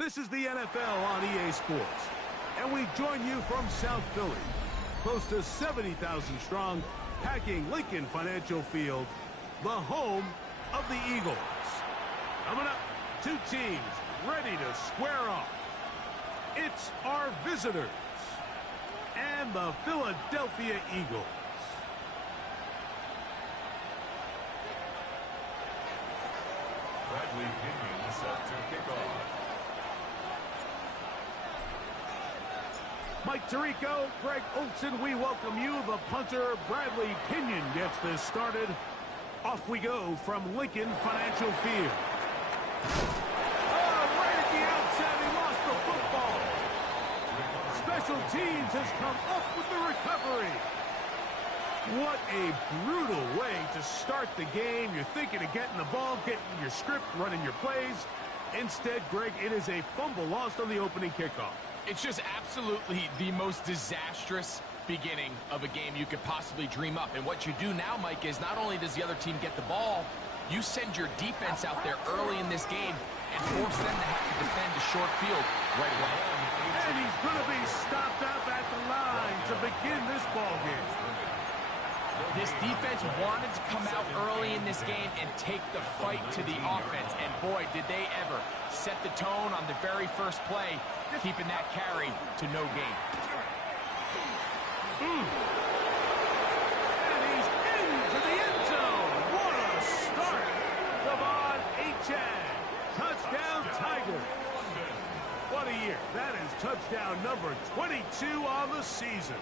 This is the NFL on EA Sports, and we join you from South Philly, close to 70,000 strong, packing Lincoln Financial Field, the home of the Eagles. Coming up, two teams ready to square off. It's our visitors and the Philadelphia Eagles. Bradley Pinion set to kick off. Mike Tirico, Greg Olson, we welcome you. The punter, Bradley Pinion, gets this started. Off we go from Lincoln Financial Field. Oh, right at the outset, he lost the football. Special teams has come up with the recovery. What a brutal way to start the game. You're thinking of getting the ball, getting your script, running your plays. Instead, Greg, it is a fumble lost on the opening kickoff. It's just absolutely the most disastrous beginning of a game you could possibly dream up. And what you do now, Mike, is not only does the other team get the ball, you send your defense out there early in this game and force them to have to defend a short field right away. And he's going to be stopped up at the line to begin this ball game. This defense wanted to come out early in this game and take the fight to the offense. And boy, did they ever set the tone on the very first play, keeping that carry to no gain. And he's into the end zone. What a start. Devon Achane. Touchdown Tigers. What a year. That is touchdown number 22 on the season.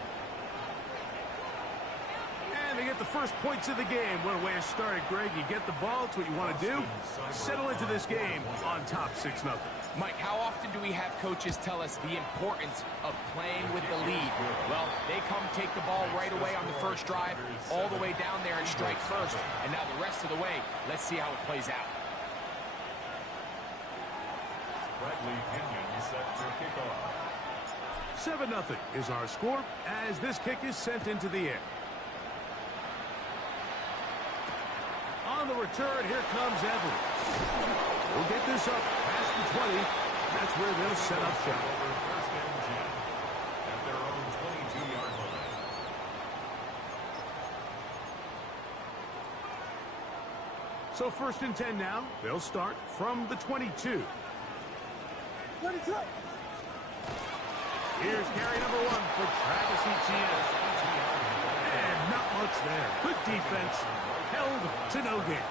And they get the first points of the game. What a way to start it, Greg. You get the ball. It's what you want to do. Settle into this game on top 6-0. Mike, how often do we have coaches tell us the importance of playing with the lead? Well, they come take the ball right away on the first drive, all the way down there and strike first. And now the rest of the way, let's see how it plays out. Bradley Pinion set to kick off. 7-0 is our score as this kick is sent into the air. On the return, here comes Evans. We'll get this up past the 20. That's where they'll set up shop. First and 10 at their own 22-yard line. So first and 10 now. They'll start from the 22. Here's carry number 1 for Travis Etienne. And not much there. Good defense. Held to no gain.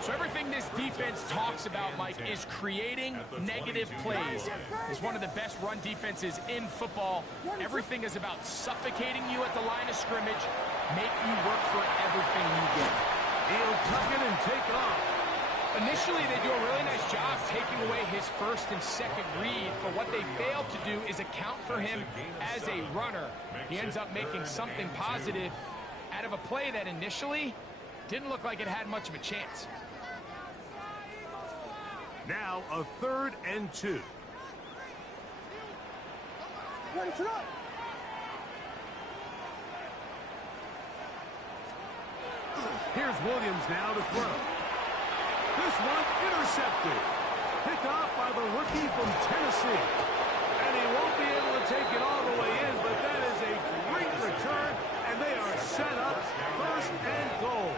So everything this defense talks about, Mike, is creating negative plays. It's one of the best run defenses in football. Everything is about suffocating you at the line of scrimmage, make you work for everything you get. He'll tuck it and take off. Initially, they do a really nice job taking away his first and second read, but what they failed to do is account for him as a runner. He ends up making something positive out of a play that initially didn't look like it had much of a chance. Now a 3rd and 2. Here's Williams now to throw. This one intercepted. Picked off by the rookie from Tennessee. And he won't be able to take it all the way in, but that is a great return, and they are set up 1st and goal.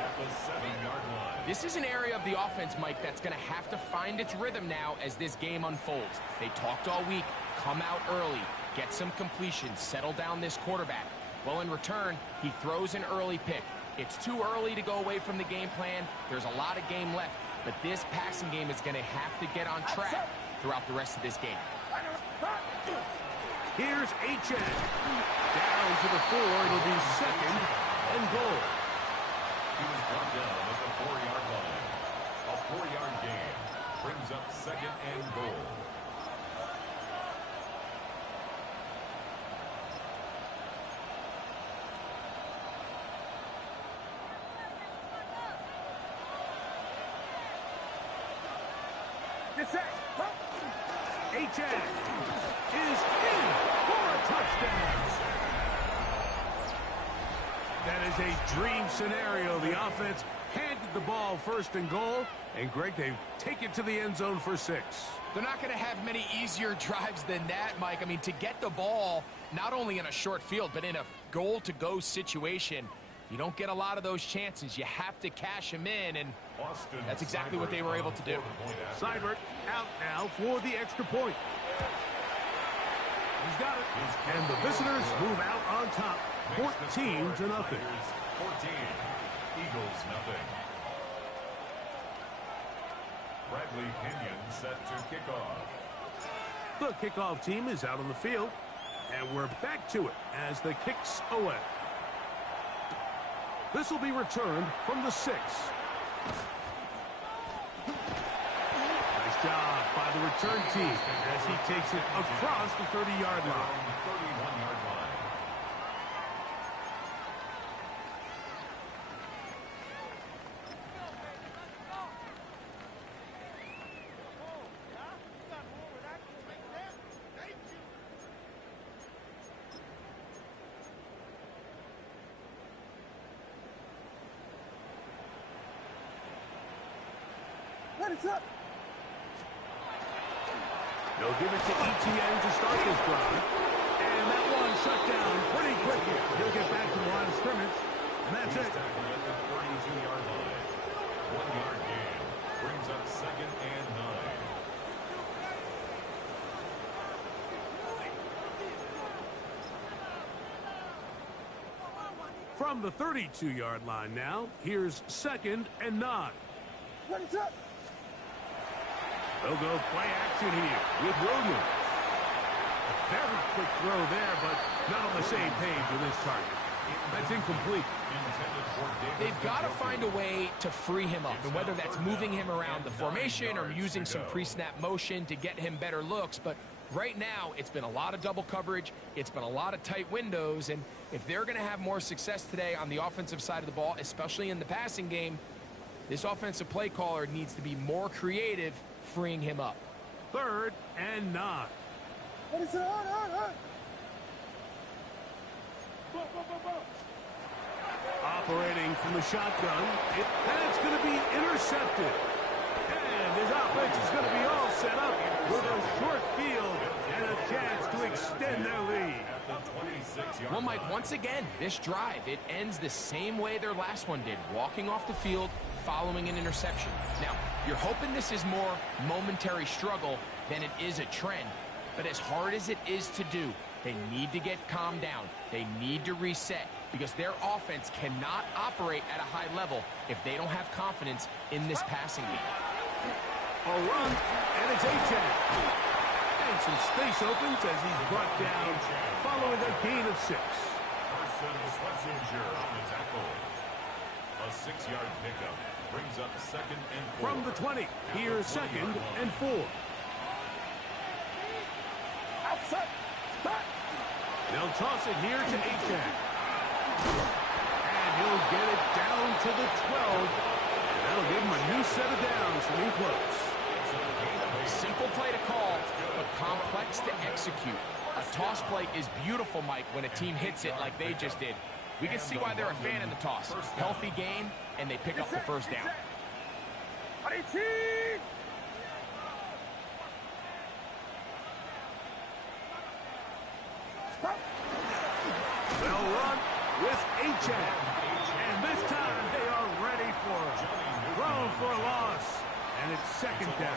This is an area of the offense, Mike, that's going to have to find its rhythm now as this game unfolds. They talked all week, come out early, get some completions, settle down this quarterback. Well, in return, he throws an early pick. It's too early to go away from the game plan. There's a lot of game left, but this passing game is going to have to get on track throughout the rest of this game. Here's Achane. Down to the 4. It'll be 2nd and goal. He was brought down at the 4-yard line. A 4-yard gain brings up 2nd and goal. Achane is in for a touchdown. That is a dream scenario. The offense handed have the ball first and goal. And, Greg, they take it to the end zone for 6. They're not going to have many easier drives than that, Mike. I mean, to get the ball, not only in a short field, but in a goal-to-go situation, you don't get a lot of those chances. You have to cash them in, and that's exactly what they were able to do. Seibert out now for the extra point. He's got it. And the visitors move out on top, 14-0. 14, Eagles nothing. Bradley Pinion set to kick off. The kickoff team is out on the field, and we're back to it as the kicks away. This will be returned from the 6. Nice job by the return team as he takes it across the 30-yard line. 31-yard line. They'll give it to Etienne to start this drive. And that one shut down pretty quickly. He'll get back to the line of scrimmage. And that's it. At the 32-yard line. 1-yard gain. Brings up 2nd and 9. From the 32-yard line now, here's 2nd and 9. They'll go play action here with Williams. A very quick throw there, but not on the same page with this target. That's incomplete. They've got to find a way to free him up, and whether that's moving him around the formation or using some pre-snap motion to get him better looks. But right now, it's been a lot of double coverage. It's been a lot of tight windows, and if they're going to have more success today on the offensive side of the ball, especially in the passing game, this offensive play caller needs to be more creative freeing him up. 3rd and 9. Operating from the shotgun, and it's going to be intercepted. And his offense is going to be all set up with a short field and a chance to extend their lead. Well, Mike, once again, this drive, it ends the same way their last one did, walking off the field, following an interception. Now, you're hoping this is more momentary struggle than it is a trend, but as hard as it is to do, they need to get calmed down. They need to reset because their offense cannot operate at a high level if they don't have confidence in this passing game. A run, and it's Achane. And some space opens as he's brought down following a gain of 6. Carson Schlesinger on the tackle. A 6-yard pickup brings up 2nd and 4. From the 20, here's 2nd and 4. They'll toss it here to Achane. And he'll get it down to the 12. And that'll give him a new set of downs from in close. Simple play to call, but complex to execute. A toss play is beautiful, Mike, when a team hits it like they just did. We can see why they're a fan in the toss. Healthy gain, and they pick up the first down. They'll run with Achane. And this time they are ready for him. Thrown for a loss. And it's 2nd down.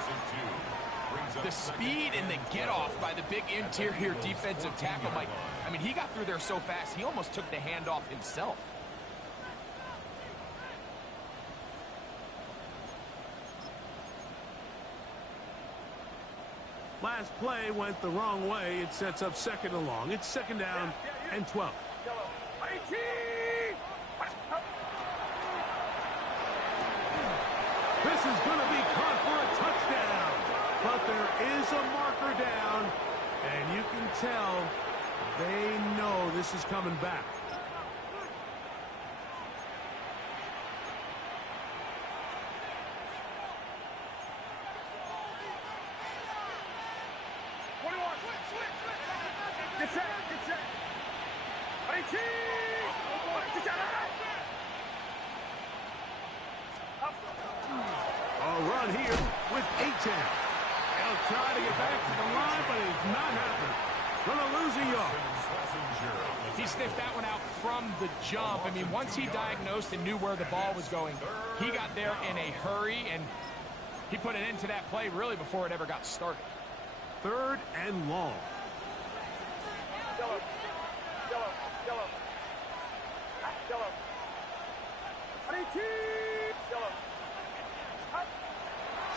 The speed and the get-off by the big interior defensive tackle, Mike. I mean, he got through there so fast, he almost took the handoff himself. Last play went the wrong way. It sets up 2nd and long. It's 2nd down and 12. This is going to be caught for a touchdown. But there is a marker down, and you can tell they know this is coming back. run here with A-Town. He'll try to get back to the line, but it's not happening. Gonna lose a yard. He sniffed that one out from the jump. I mean, once he diagnosed and knew where the ball was going, he got there in a hurry, and he put an end to that play really before it ever got started. 3rd and long.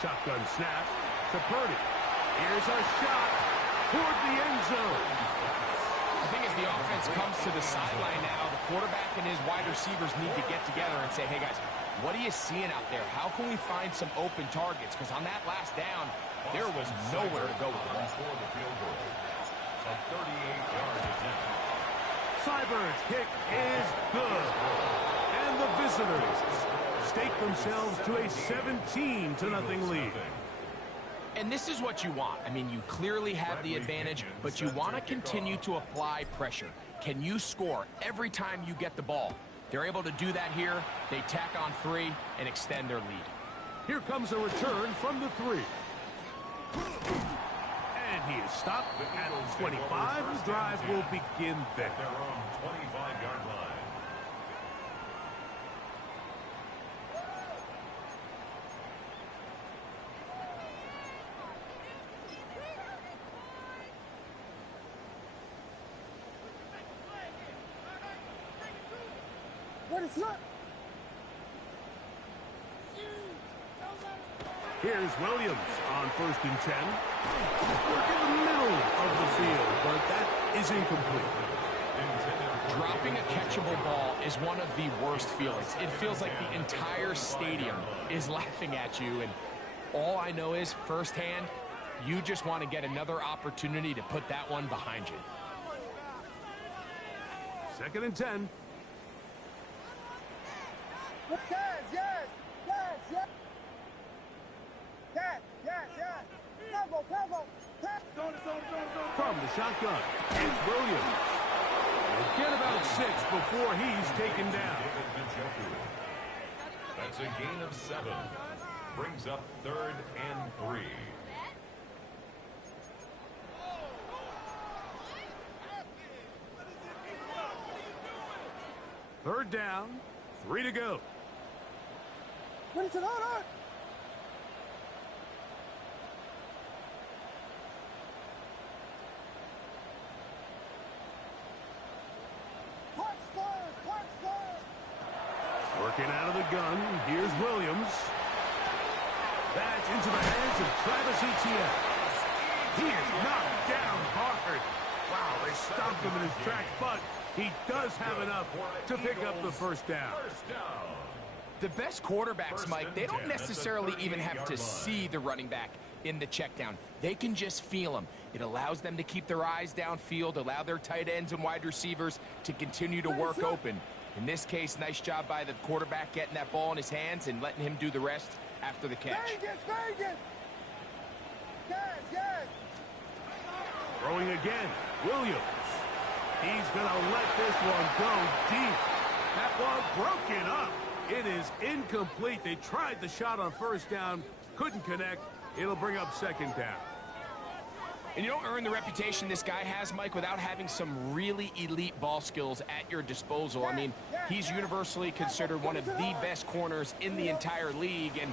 Shotgun snap to Purdy. Here's a shot toward the end zone. I think as the offense comes to the sideline now, the quarterback and his wide receivers need to get together and say, hey, guys, what are you seeing out there? How can we find some open targets? Because on that last down, there was nowhere to go with the ball. A 38-yard attempt. Cybern's kick is good. And the visitors stake themselves to a 17-0 lead. And this is what you want. I mean, you clearly have the advantage, but you want to continue to apply pressure. Can you score every time you get the ball? They're able to do that here. They tack on 3 and extend their lead. Here comes a return from the 3. And he is stopped at 25. The drive will begin there. Their own 25-yard line. What is up? Here's Williams on 1st and 10. Work in the middle of the field, but that is incomplete. Dropping a catchable ball is one of the worst feelings. It feels like the entire stadium is laughing at you, and all I know is, firsthand, you just want to get another opportunity to put that one behind you. 2nd and 10. Yes, yes, yes, yes. Yes, yes, yes. Cover. From the shotgun, it's Williams. He'll get about 6 before he's taken down. That's a gain of 7. Brings up 3rd and 3. Third down, 3 to go. What is it on? Working out of the gun, here's Williams. That's into the hands of Travis Etienne. He is knocked down hard. Wow, they stopped him in his tracks, but he does have enough to pick up the 1st down. The best quarterbacks, Mike, they don't necessarily even have to see the running back in the check down. They can just feel him. It allows them to keep their eyes downfield, allow their tight ends and wide receivers to continue to work open. In this case, nice job by the quarterback getting that ball in his hands and letting him do the rest after the catch. Vegas. Yes. Throwing again, Williams. He's going to let this one go deep. That ball broken up. It is incomplete. They tried the shot on 1st down, couldn't connect. It'll bring up 2nd down. And you don't earn the reputation this guy has, Mike, without having some really elite ball skills at your disposal. I mean, he's universally considered one of the best corners in the entire league, and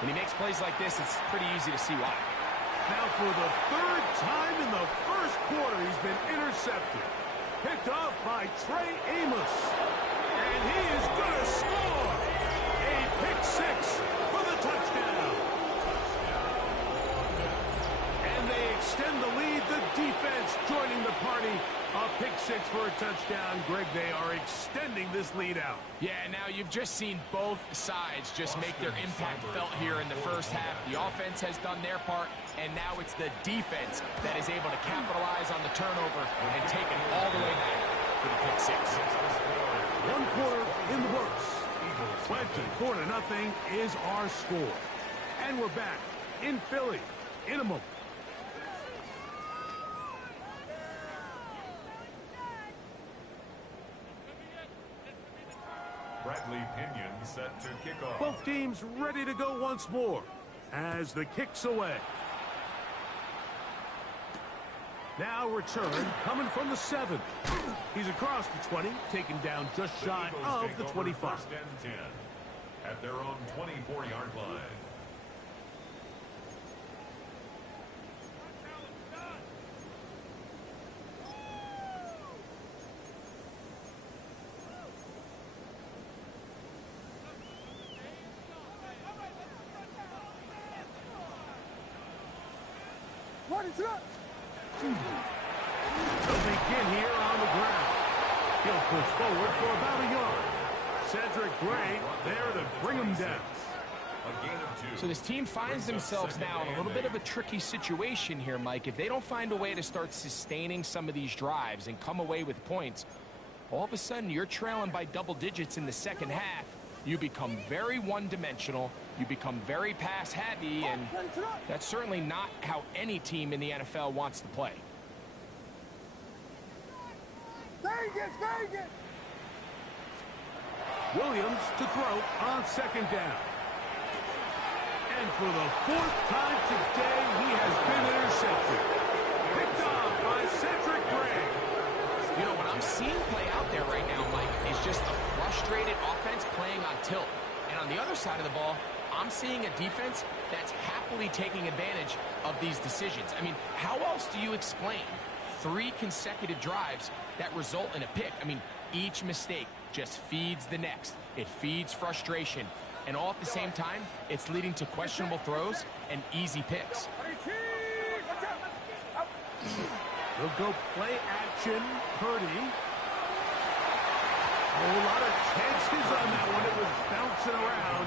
when he makes plays like this, it's pretty easy to see why. Now for the 3rd time in the 1st quarter, he's been intercepted. Picked off by Trey Amos. And he is going to score. A pick 6 for the touchdown. And they extend the lead. The defense joining the party. A pick 6 for a touchdown. Greg, they are extending this lead out. Yeah, now you've just seen both sides just make their impact felt here in the 1st half. The offense has done their part, and now it's the defense that is able to capitalize on the turnover and take it all the way back for the pick 6. 1 quarter in the books. 24-0 is our score. And we're back in Philly in a moment. Bradley Pinion set to kick off. Both teams ready to go once more. as the kick's away. Now return coming from the 7. He's across the 20, taken down just shy of the 25. First and 10 at their own 24-yard line. What is up? They'll begin here on the ground. He'll push forward for about a yard. Cedric Gray there to bring him down. A gain of 2. So this team finds themselves now in a little bit of a tricky situation here, Mike. If they don't find a way to start sustaining some of these drives and come away with points, all of a sudden you're trailing by double digits in the second half. You become very one-dimensional. You become very pass-heavy, and that's certainly not how any team in the NFL wants to play. Vegas, Vegas! Williams to throw on second down. And for the 4th time today, he has been intercepted. Picked off by Cedric Gray. You know, what I'm seeing play out there right now, Mike, is just a frustrated offense playing on tilt. And on the other side of the ball, I'm seeing a defense that's happily taking advantage of these decisions. I mean, how else do you explain 3 consecutive drives that result in a pick? I mean, each mistake just feeds the next. It feeds frustration. And all at the same time, it's leading to questionable throws and easy picks. He'll go play action. Purdy. A lot of chances on that one. It was bouncing around,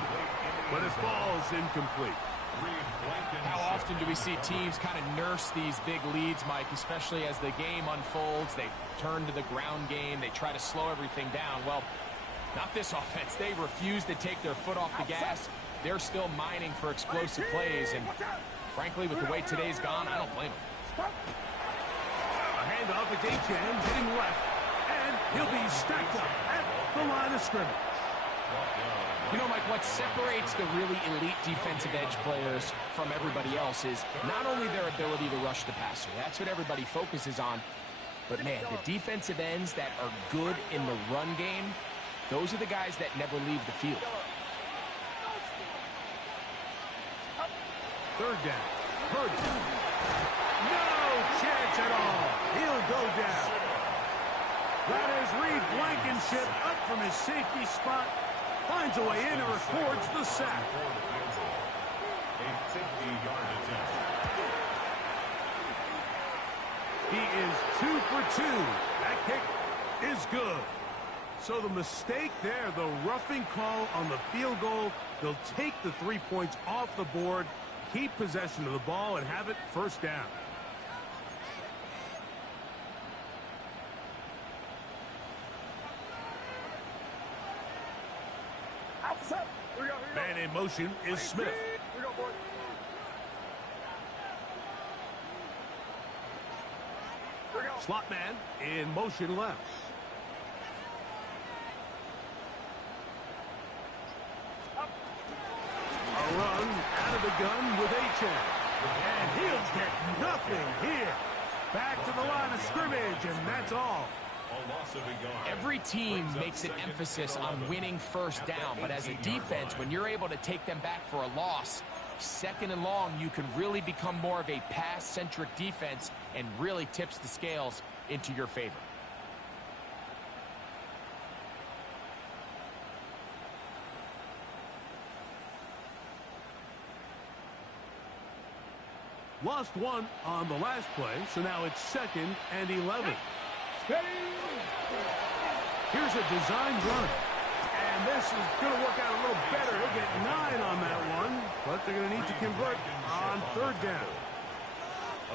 but it falls incomplete. How often do we see teams kind of nurse these big leads, Mike, especially as the game unfolds? They turn to the ground game. They try to slow everything down. Well, not this offense. They refuse to take their foot off the gas. They're still mining for explosive plays, and frankly, with the way today's gone, I don't blame them. A handoff at Etienne, hitting left, and he'll be stacked up at the line of scrimmage. You know, Mike, what separates the really elite defensive edge players from everybody else is not only their ability to rush the passer. That's what everybody focuses on. But, man, the defensive ends that are good in the run game, those are the guys that never leave the field. 3rd down. Purdy. No chance at all. He'll go down. That is Reed Blankenship up from his safety spot. Finds a way in and records the sack. A 50-yard attempt. He is 2 for 2. That kick is good. So the mistake there, the roughing call on the field goal, they'll take the 3 points off the board, keep possession of the ball, and have it 1st down. Man in motion is Smith. Slot man in motion left. A run out of the gun with Etienne. And he'll get nothing here. Back to the line of scrimmage, and that's all. Every team makes an emphasis on winning 1st down, but as a defense, when you're able to take them back for a loss, 2nd and long, you can really become more of a pass-centric defense and really tips the scales into your favor. Lost 1 on the last play, so now it's 2nd and 11. Here's a design run. And this is going to work out a little better. He'll get 9 on that one, but they're going to need to convert on 3rd down.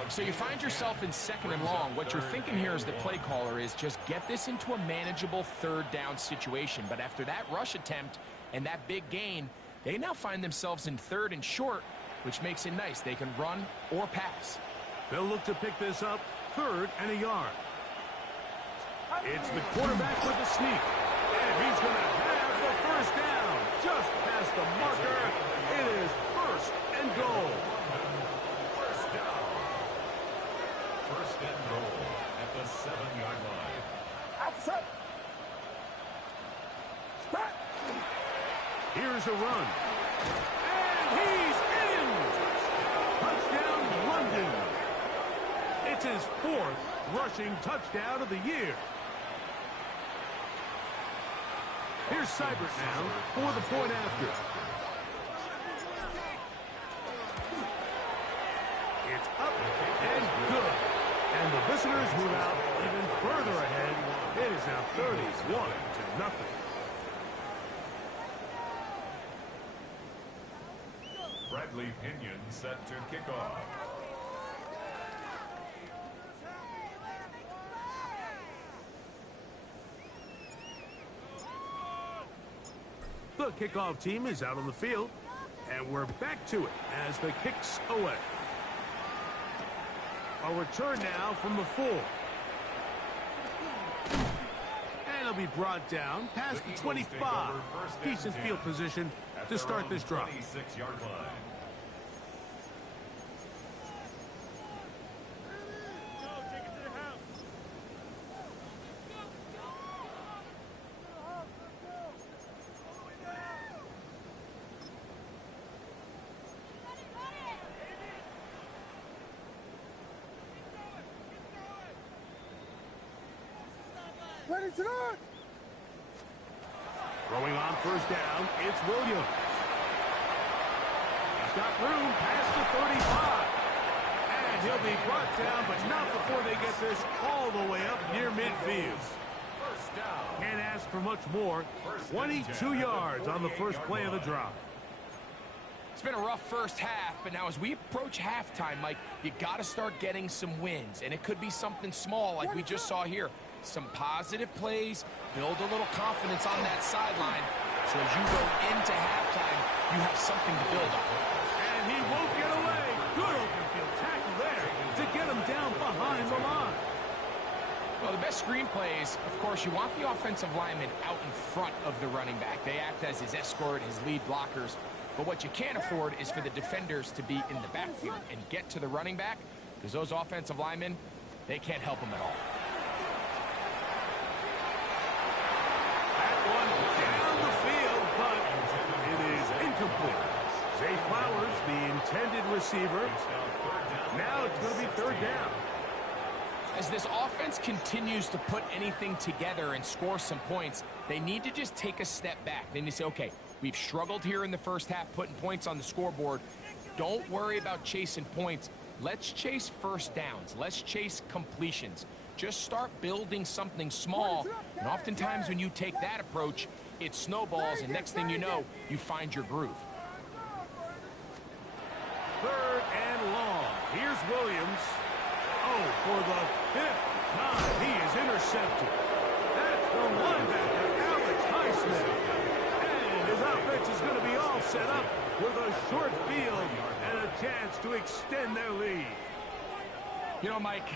So you find yourself in 2nd and long. What you're thinking here as the play caller is just get this into a manageable 3rd down situation. But after that rush attempt and that big gain, they now find themselves in 3rd and short, which makes it nice. They can run or pass. They'll look to pick this up 3rd and a yard. It's the quarterback with the sneak. And he's going to have the 1st down. Just past the marker. It is 1st and goal. First down. First and goal at the 7-yard line. Outside. Stop. Here's a run. And he's in! Touchdown, London. It's his 4th rushing touchdown of the year. Here's Seibert now for the point after. It's up and good. And the visitors move out even further ahead. It is now 31-0. Bradley Pinion set to kick off. The kickoff team is out on the field, and we're back to it as the kick's away. A return now from the 4. And it'll be brought down past the 25. Decent field position to start this drive. 26-yard line. Ready to run. Throwing on first down, it's Williams. He's got room past the 35. And he'll be brought down, but not before they get this all the way up near midfield. First down. Can't ask for much more. 22 yards on the first play of the drive. It's been a rough first half, but now as we approach halftime, Mike, you got to start getting some wins. And it could be something small like we just saw here. Some positive plays, build a little confidence on that sideline. So as you go into halftime, you have something to build on. And he won't get away. Good open field tackle there to get him down behind the line. Well, the best screen plays, of course, you want the offensive lineman out in front of the running back. They act as his escort, his lead blockers. But what you can't afford is for the defenders to be in the backfield and get to the running back, because those offensive linemen, they can't help him at all. That one down the field, but it is incomplete. Zay Flowers, the intended receiver. Now it's going to be third down. As this offense continues to put anything together and score some points, they need to just take a step back. Then you say, okay, we've struggled here in the first half putting points on the scoreboard. Don't worry about chasing points. Let's chase first downs. Let's chase completions. Just start building something small. And oftentimes when you take that approach, it snowballs, and next thing you know, you find your groove. Third and long. Here's Williams. Oh, for the 5th time, he is intercepted. That's the linebacker, Alex Highsmith. And his offense is going to be all set up with a short field and a chance to extend their lead. You know, Mike,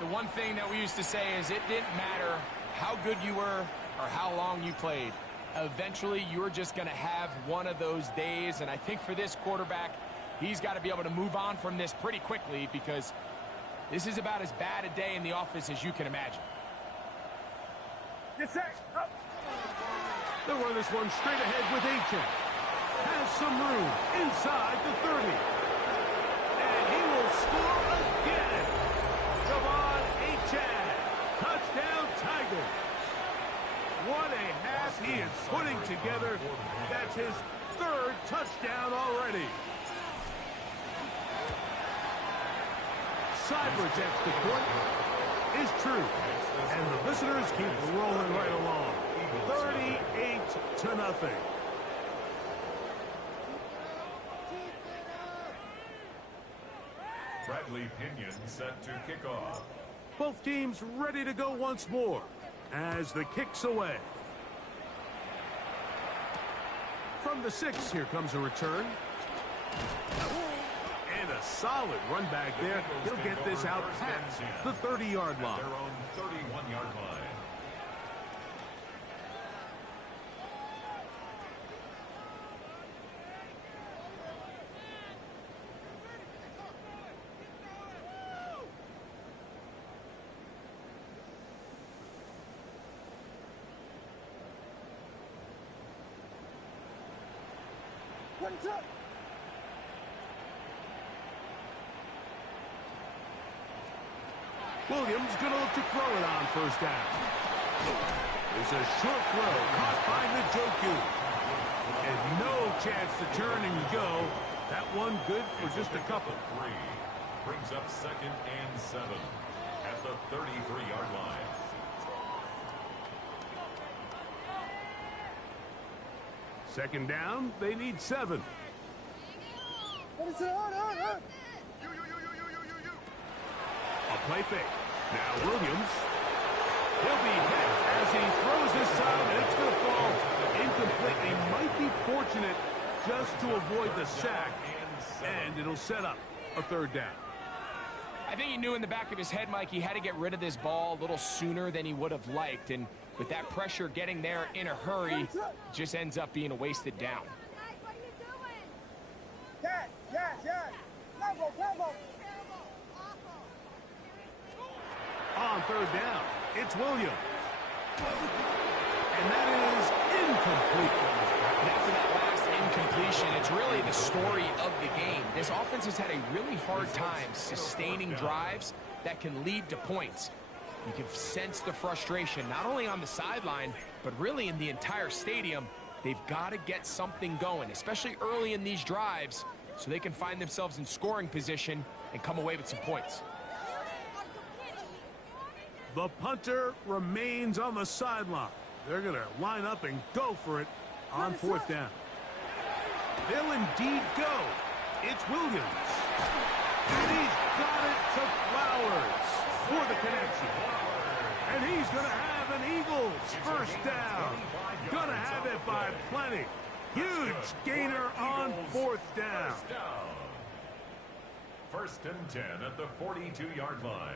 the one thing that we used to say is it didn't matter how good you were or how long you played. Eventually, you're just going to have one of those days, and I think for this quarterback, he's got to be able to move on from this pretty quickly, because this is about as bad a day in the office as you can imagine. Get set. Up. They'll run this one straight ahead with Achane. Has some room inside the 30. And he will score again. Javon Achane. Touchdown Tigers. What a half he is putting together. That's his 3rd touchdown already. Seibert's extra point is true. And the visitors keep rolling right along. 38-0. Bradley Pinion set to kick off. Both teams ready to go once more as the kick's away. From the 6, here comes a return. And a solid run back there. He'll get this out past the 30-yard line. Their own 31-yard line. Ready, set. Williams going to look to throw it on first down. There's a short throw caught by Njoku. And no chance to turn and go. That one good for just a couple. Brings up 2nd and 7 at the 33-yard line. Second down, they need 7. Ready, set. On. A play fake. Now Williams. He'll be hit as he throws this time, and it's going to fall incomplete. He might be fortunate just to avoid the sack, and it'll set up a 3rd down. I think he knew in the back of his head, Mike, he had to get rid of this ball a little sooner than he would have liked. And with that pressure getting there in a hurry, it just ends up being a wasted down. Yes. Tempo. On 3rd down, it's Williams. And that is incomplete. After that last incompletion, it's really the story of the game. This offense has had a really hard time sustaining drives that can lead to points. You can sense the frustration, not only on the sideline, but really in the entire stadium. They've got to get something going, especially early in these drives, so they can find themselves in scoring position and come away with some points. The punter remains on the sideline. They're going to line up and go for it on 4th down. They'll indeed go. It's Williams. And he's got it to Flowers for the connection. And he's going to have an Eagles first down. Going to have it by plenty. Huge gainer on 4th down. 1st and 10 at the 42-yard line.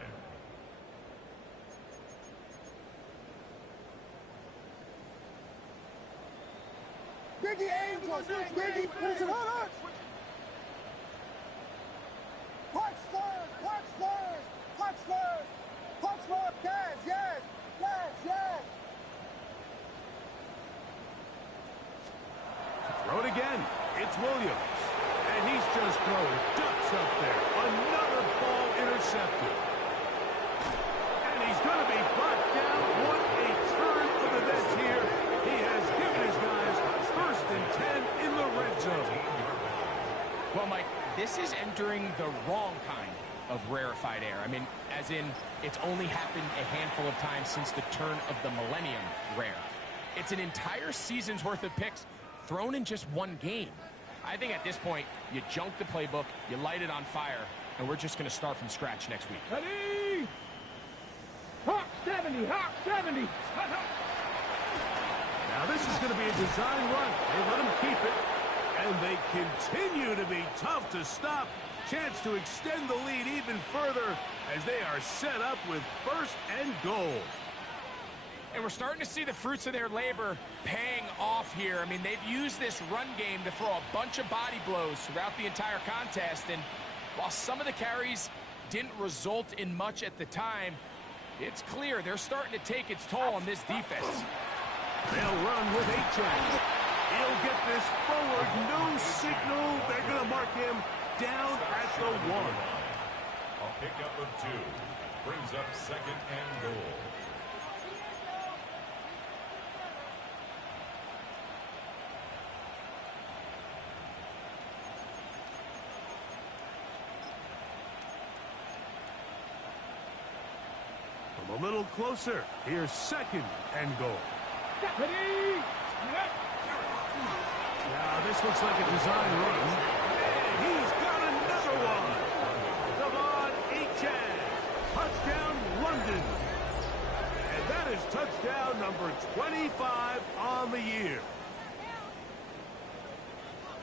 Biggie Angels. Biggie. Ready, set. On. Punch Spurs. Yes. Throw it again. It's Williams. And he's just throwing ducks up there. Another ball intercepted. And he's going to be brought down. What a turn of events here. He has given his guys 1st and 10 in the red zone. Well, Mike, this is entering the wrong kind of rarefied air. I mean, as in, it's only happened a handful of times since the turn of the millennium rare. It's an entire season's worth of picks thrown in just one game. I think at this point, you junk the playbook, you light it on fire, and we're just going to start from scratch next week. Ready. Hawk 70. Now this is going to be a design run. They let him keep it, and they continue to be tough to stop. Chance to extend the lead even further as they are set up with 1st and goal. And we're starting to see the fruits of their labor paying off here. I mean, they've used this run game to throw a bunch of body blows throughout the entire contest. And while some of the carries didn't result in much at the time, it's clear they're starting to take its toll on this defense. They'll run with Achane. He'll get this forward. No signal. They're going to mark him down at the 1. A pickup of 2. Brings up 2nd and goal. From a little closer, here's 2nd and goal. Now this looks like a design run. And he's got another one. Devon Achane. Touchdown, London. And that is touchdown number 25 on the year.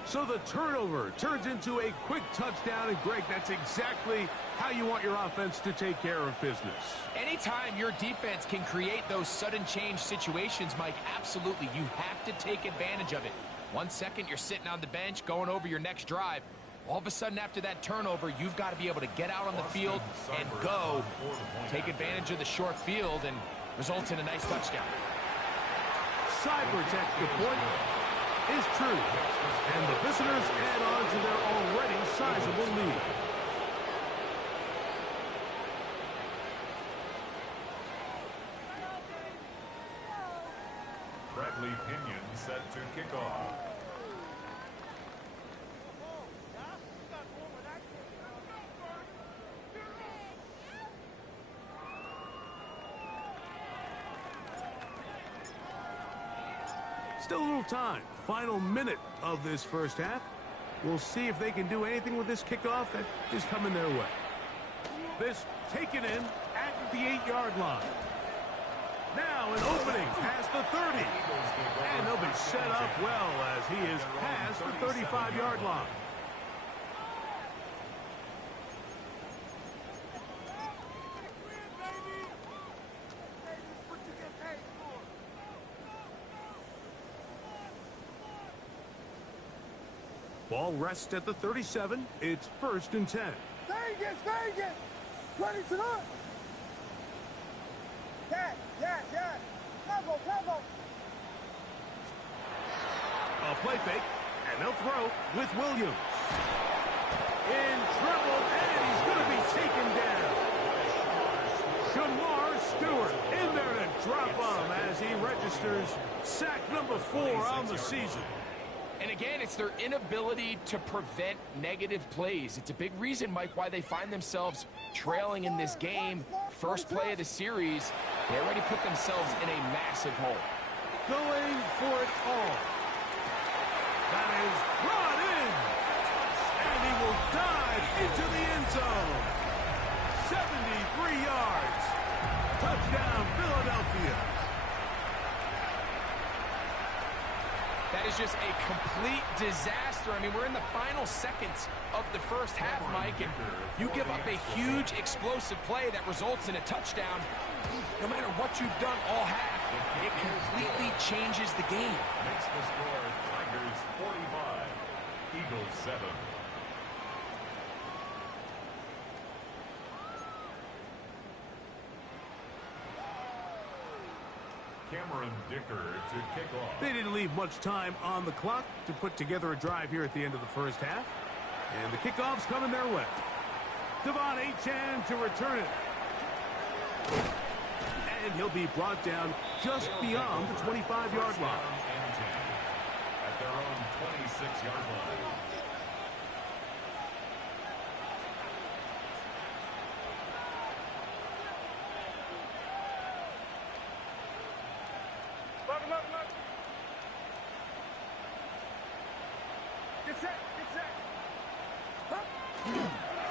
So the turnover turns into a quick touchdown, and Greg, that's exactly how you want your offense to take care of business. Anytime your defense can create those sudden change situations, Mike, absolutely, you have to take advantage of it. 1 second, you're sitting on the bench, going over your next drive. All of a sudden, after that turnover, you've got to be able to get out on the field and go, take advantage of the short field, and results in a nice touchdown. Cyber takes the point. is true. And the visitors add on to their already sizable lead. Bradley Pinion set to kick off. Still a little time. Final minute of this first half. We'll see if they can do anything with this kickoff that is coming their way. This taken in at the 8-yard line. Now an opening past the 30. And they'll be set up well as he is past the 35-yard line. Ball rests at the 37. It's 1st and 10. Vegas, Vegas! Ready to look! Yeah. Combo. A play fake, and they'll throw with Williams. In trouble, and he's going to be taken down. Shamar Stewart in there to drop him as he registers sack number 4 on the season. And again, it's their inability to prevent negative plays. It's a big reason, Mike, why they find themselves trailing in this game. First play of the series, they already put themselves in a massive hole. Going for it all. That is brought in. And he will dive into the end zone. 73 yards. Touchdown, Philadelphia. That is just a complete disaster. I mean, we're in the final seconds of the first half, Mike, and you give up a huge explosive play that results in a touchdown. No matter what you've done all half, it completely changes the game. Makes the score Tigers 45, Eagles 7. Cameron Dicker to kick off. They didn't leave much time on the clock to put together a drive here at the end of the first half. And the kickoff's coming their way. Devon Achane to return it. And he'll be brought down just beyond the 25-yard line. At their own 26-yard line. Look. Get set.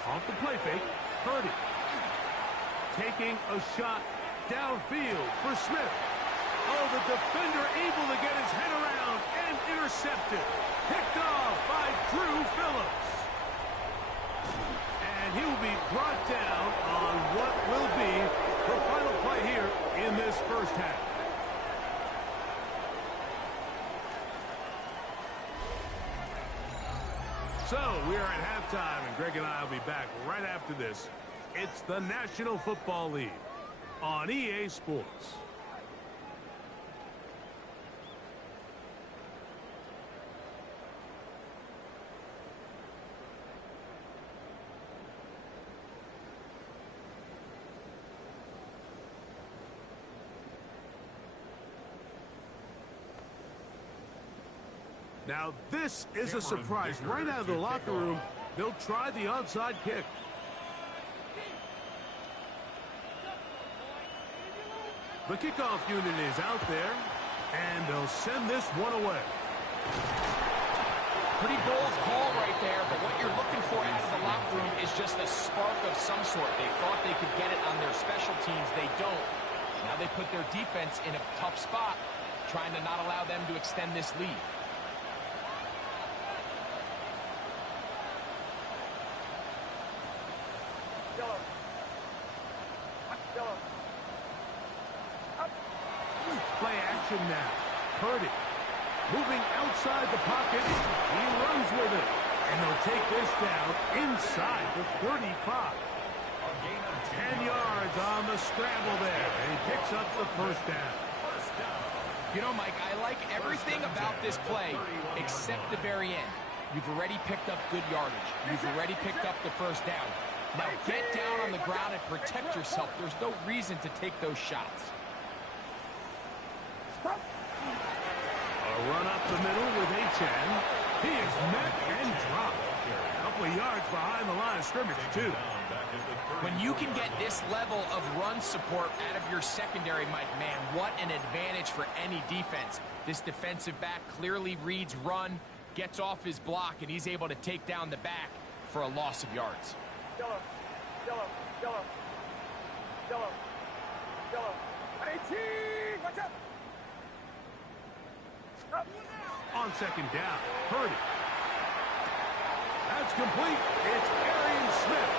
Off the play fake, Purdy. Taking a shot downfield for Smith. Oh, the defender able to get his head around and intercepted. Picked off by Drew Phillips. And he will be brought down on what will be the final play here in this first half. So, we are at halftime, and Greg and I will be back right after this. It's the National Football League on EA Sports. Now, this is a surprise. Right out of the locker room, they'll try the onside kick. The kickoff unit is out there, and they'll send this one away. Pretty bold call right there, but what you're looking for out of the locker room is just a spark of some sort. They thought they could get it on their special teams. They don't. Now they put their defense in a tough spot, trying to not allow them to extend this lead. Play action now. Purdy moving outside the pocket. He runs with it. And they'll take this down inside the 35. 10 yards on the scramble there. And he picks up the first down. You know, Mike, I like everything about this play except the very end. You've already picked up good yardage. You've already picked up the first down. Now get down on the ground and protect yourself. There's no reason to take those shots. A run up the middle with Achane. He is met and dropped. A couple of yards behind the line of scrimmage, too. When you can get this level of run support out of your secondary, Mike, man, what an advantage for any defense. This defensive back clearly reads run, gets off his block, and he's able to take down the back for a loss of yards. Yellow. 18! Watch out! On second down, Purdy. That's complete. It's Arian Smith.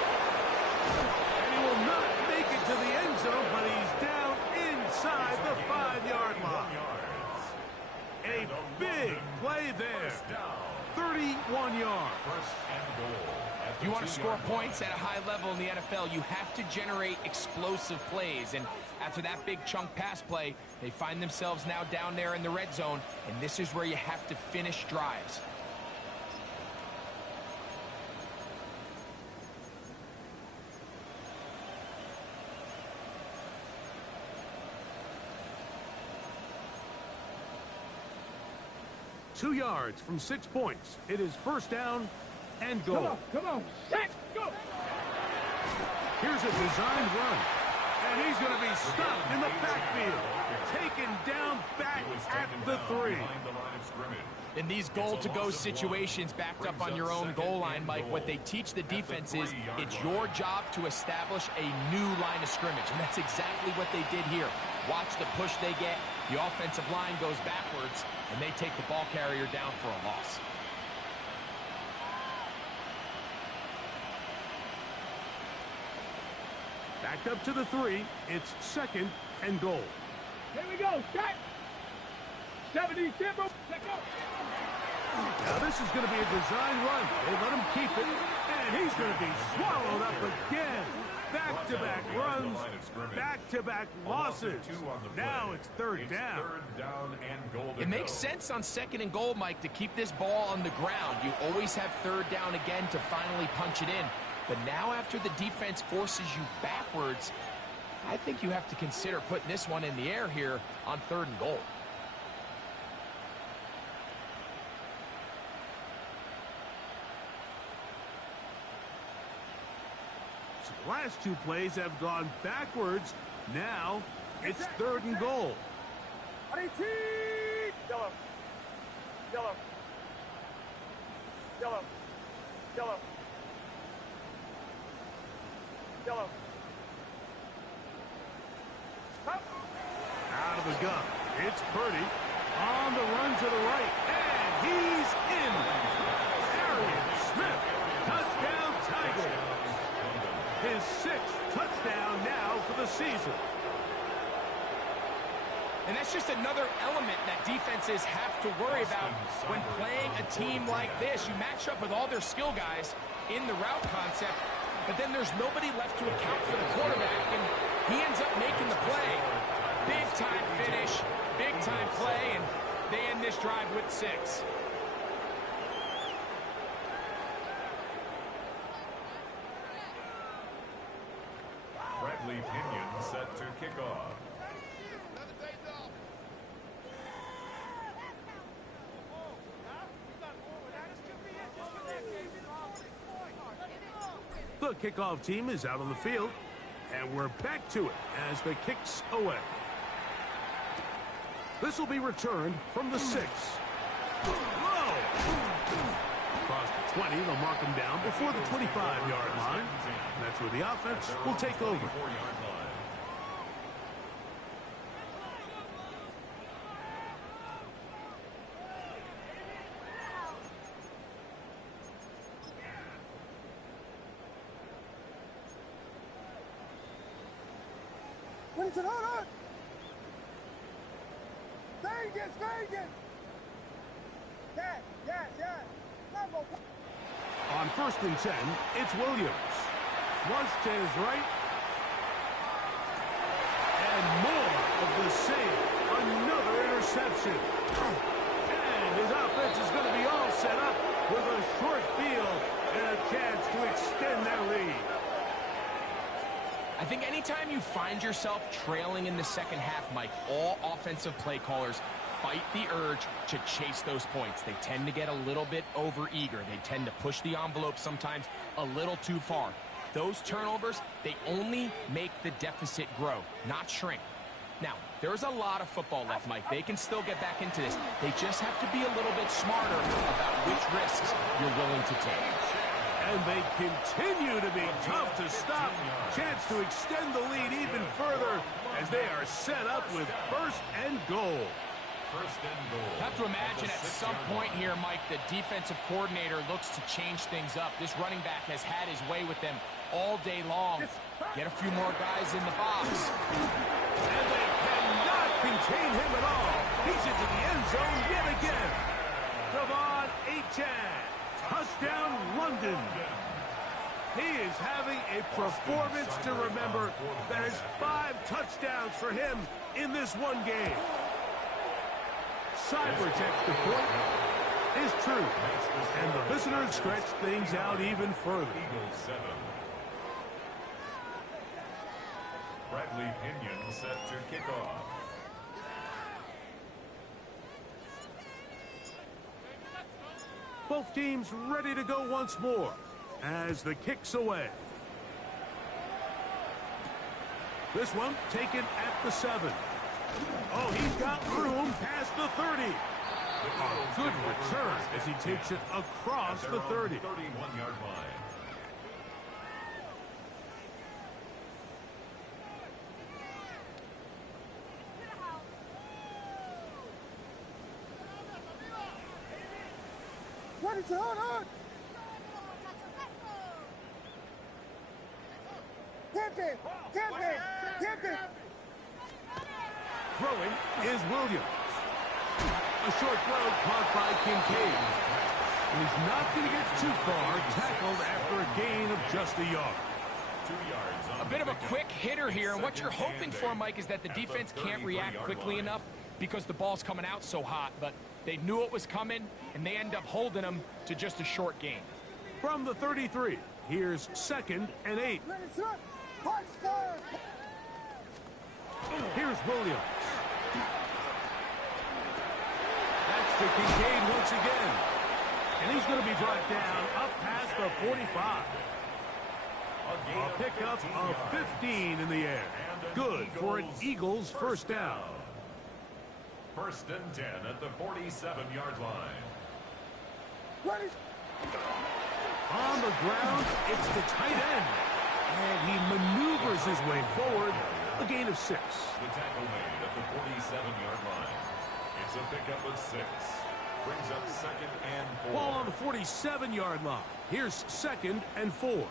And he will not make it to the end zone, but he's down inside the 5-yard line. A big play there. 31 yards. If you want to score points at a high level in the NFL, you have to generate explosive plays. And after that big chunk pass play, they find themselves now down there in the red zone, and this is where you have to finish drives. Two yards from 6 points. It is first down and goal. Come on. Set, go! Here's a designed run. And he's going to be stopped in the backfield. Taken down back at the 3. In these goal-to-go situations backed up on your own goal line, Mike, what they teach the defense is it's your job to establish a new line of scrimmage. And that's exactly what they did here. Watch the push they get. The offensive line goes backwards, and they take the ball carrier down for a loss. Backed up to the 3. It's second and goal. Here we go. Set. 70 tempo. Let go. Now this is going to be a design run. They let him keep it, and he's going to be swallowed up again. Back-to-back runs, back-to-back losses. Now it's third down. It makes sense on second and goal, Mike, to keep this ball on the ground. You always have third down again to finally punch it in. But now after the defense forces you backwards, I think you have to consider putting this one in the air here on third and goal. So the last two plays have gone backwards. Now it's third and goal. 18! Yellow. Out of the gun. It's Purdy on the run to the right. And he's in. Arian Smith. Touchdown Tigers. His 6th touchdown now for the season. And that's just another element that defenses have to worry about when playing a team like this. You match up with all their skill guys in the route concept, but then there's nobody left to account for the quarterback, and he ends up making the play. Big-time finish, big-time play, and they end this drive with 6. Bradley Pinion set to kick off. The kickoff team is out on the field, and we're back to it as the kicks away. This will be returned from the 6. Low! Across the 20, they'll mark him down before the 25-yard line. And that's where the offense will take over. What is it? Hold on! Vegas! Yeah. Combo. On 1st and 10, it's Williams. Flush to his right. And more of the same. another interception. And his offense is going to be all set up with a short field and a chance to extend their lead. I think anytime you find yourself trailing in the second half, Mike, all offensive play callers fight the urge to chase those points. They tend to get a little bit overeager. They tend to push the envelope sometimes a little too far. Those turnovers, they only make the deficit grow, not shrink. Now, there's a lot of football left, Mike. They can still get back into this. They just have to be a little bit smarter about which risks you're willing to take. And they continue to be tough to stop. Chance to extend the lead even further as they are set up with first and goal. First and goal. Have to imagine at some point here, Mike, the defensive coordinator looks to change things up. This running back has had his way with them all day long. Get a few more guys in the box. And they cannot contain him at all. He's into the end zone yet again. Devon Achane. Touchdown, London. He is having a performance to remember. That is 5 touchdowns for him in this one game. Cybertext, the point is true. And the visitors stretch things out even further. Eagles 7. Bradley Pinion set to kick off. Both teams ready to go once more as the kick's away. This one taken at the 7. Oh, he's got room past the 30. A good return as he takes it across the 30. 31-yard line. What is it? Hold on! Tip it! Tip it! Tip it! Throwing is Williams. A short throw caught by Kincaid. He's not going to get too far, tackled after a gain of just a yard. 2 yards. A bit of a quick hitter here, and what you're hoping for, Mike, is that the defense can't react quickly enough because the ball's coming out so hot, but they knew it was coming, and they end up holding them to just a short gain. From the 33, here's 2nd and 8. Here's Williams. That's to Kincaid once again. And he's going to be brought down up past the 45. A pickup of 15 in the air. Good for an Eagles first down. First and 10 at the 47-yard line. On the ground, it's the tight end. And he maneuvers his way forward. A gain of 6. The tackle made at the 47-yard line. It's a pickup of 6. Brings up 2nd and 4. Ball on the 47-yard line. Here's 2nd and 4.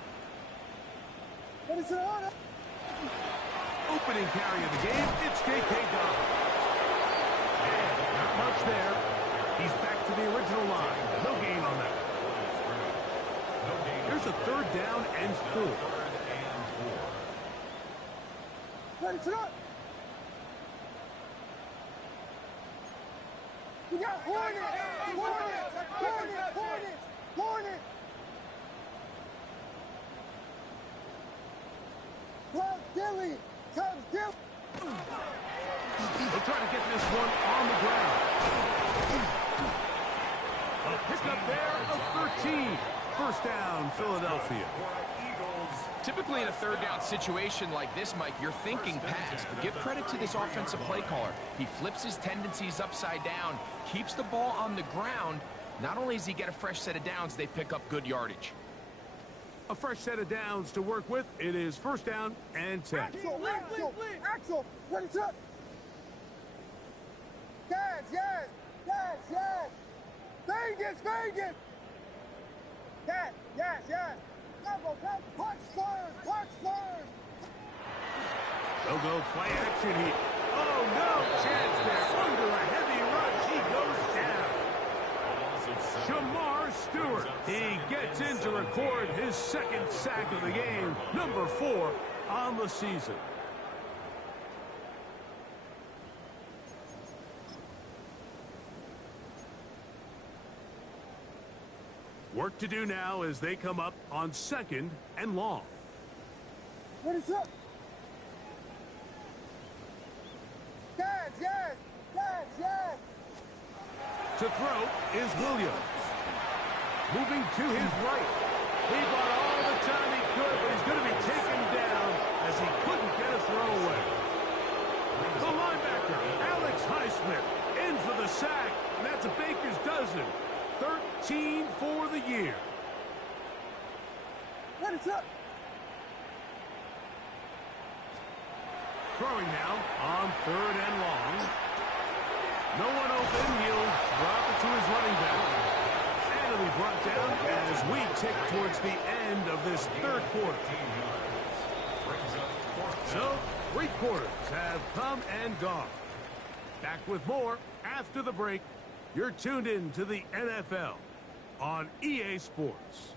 Opening carry of the game, it's J.K. Dobbins. And not much there. He's back to the original line. No gain on that. Here's a 3rd down and 4. We got Hornet! Comes Dilly! They'll try to get this one on the ground. A pickup there of 13. First down, Philadelphia. Typically in a 3rd down situation like this, Mike, you're thinking pass, but give credit to this offensive play caller. He flips his tendencies upside down, keeps the ball on the ground. Not only does he get a fresh set of downs, they pick up good yardage. A fresh set of downs to work with. It is first down and 10. Axel, what is up? Yes! Vegas! Yes! Punch first! They'll go play action here. Oh, no chance there. Under a heavy rush, he goes down. Shamar Stewart. He gets in to record his 2nd sack of the game. Number 4 on the season. Work to do now as they come up on 2nd and long. What is up? Yes, yes, yes, yes. To throw is Williams. Moving to his right. He bought all the time he could, but he's going to be taken down as he couldn't get a throw away. The linebacker, Alex Highsmith, in for the sack, and that's a baker's dozen. 13 for the year. What is up? Throwing now on 3rd and long. No one open. He'll drop it to his running back. And it'll be brought down as we tick towards the end of this 3rd quarter. So, 3 quarters have come and gone. Back with more after the break. You're tuned in to the NFL on EA Sports.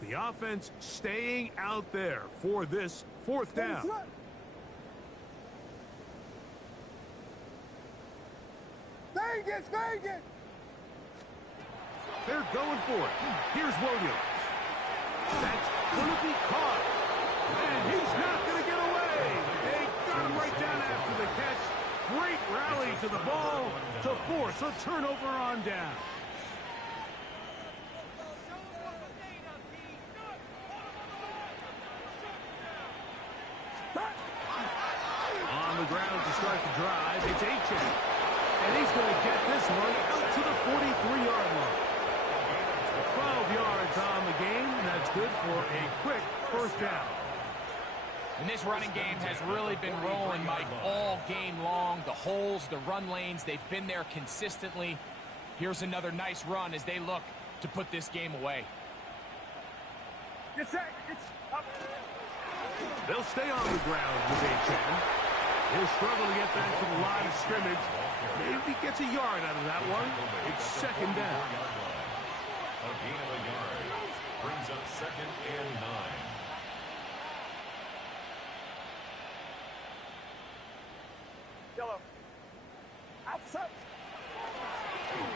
The offense staying out there for this 4th down. Vegas, Vegas! They're going for it. Here's Williams. That's going to be caught. And he's not going to get away. They got him right down after the catch. Great rally to the ball to force a turnover on down. On the ground to start the drive, it's Achane. And he's going to get this one out to the 43-yard line. 12 yards on the game, and that's good for a quick 1st down. And this running game has really been rolling, Mike, all game long. The holes, the run lanes, they've been there consistently. Here's another nice run as they look to put this game away. Yes, sir. It's up. They'll stay on the ground with Achane. He'll struggle to get back to the line of scrimmage. Maybe gets a yard out of that one. It's 2nd down. A gain of a yard brings up 2nd and 9. Yellow. Outside.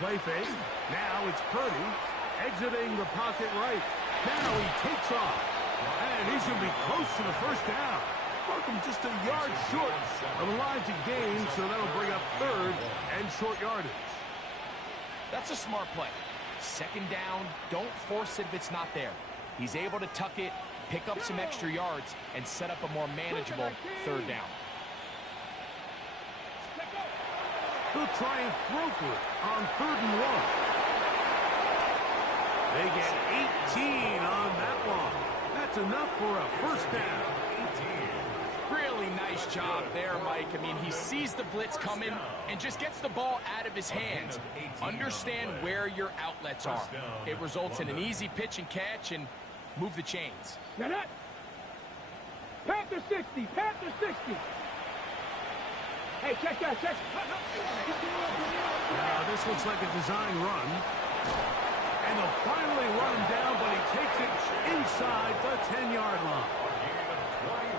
Play fake. Now it's Purdy exiting the pocket right. Now he takes off. And he's going to be close to the 1st down. Markham just a yard short of the line to gain, so that'll bring up 3rd and short yardage. That's a smart play. 2nd down, don't force it if it's not there. He's able to tuck it, pick up some extra yards, and set up a more manageable 3rd down. He'll try and throw for it on 3rd and 1. They get 18 on that one. That's enough for a 1st down. Really nice job there, Mike. I mean, he sees the blitz coming and just gets the ball out of his hands. Understand where your outlets are. It results in an easy pitch and catch and move the chains. Now that. Panther 60. Panther 60. Hey, check that. Check. Now, this looks like a design run. And they'll finally run him down, but he takes it inside the 10-yard line.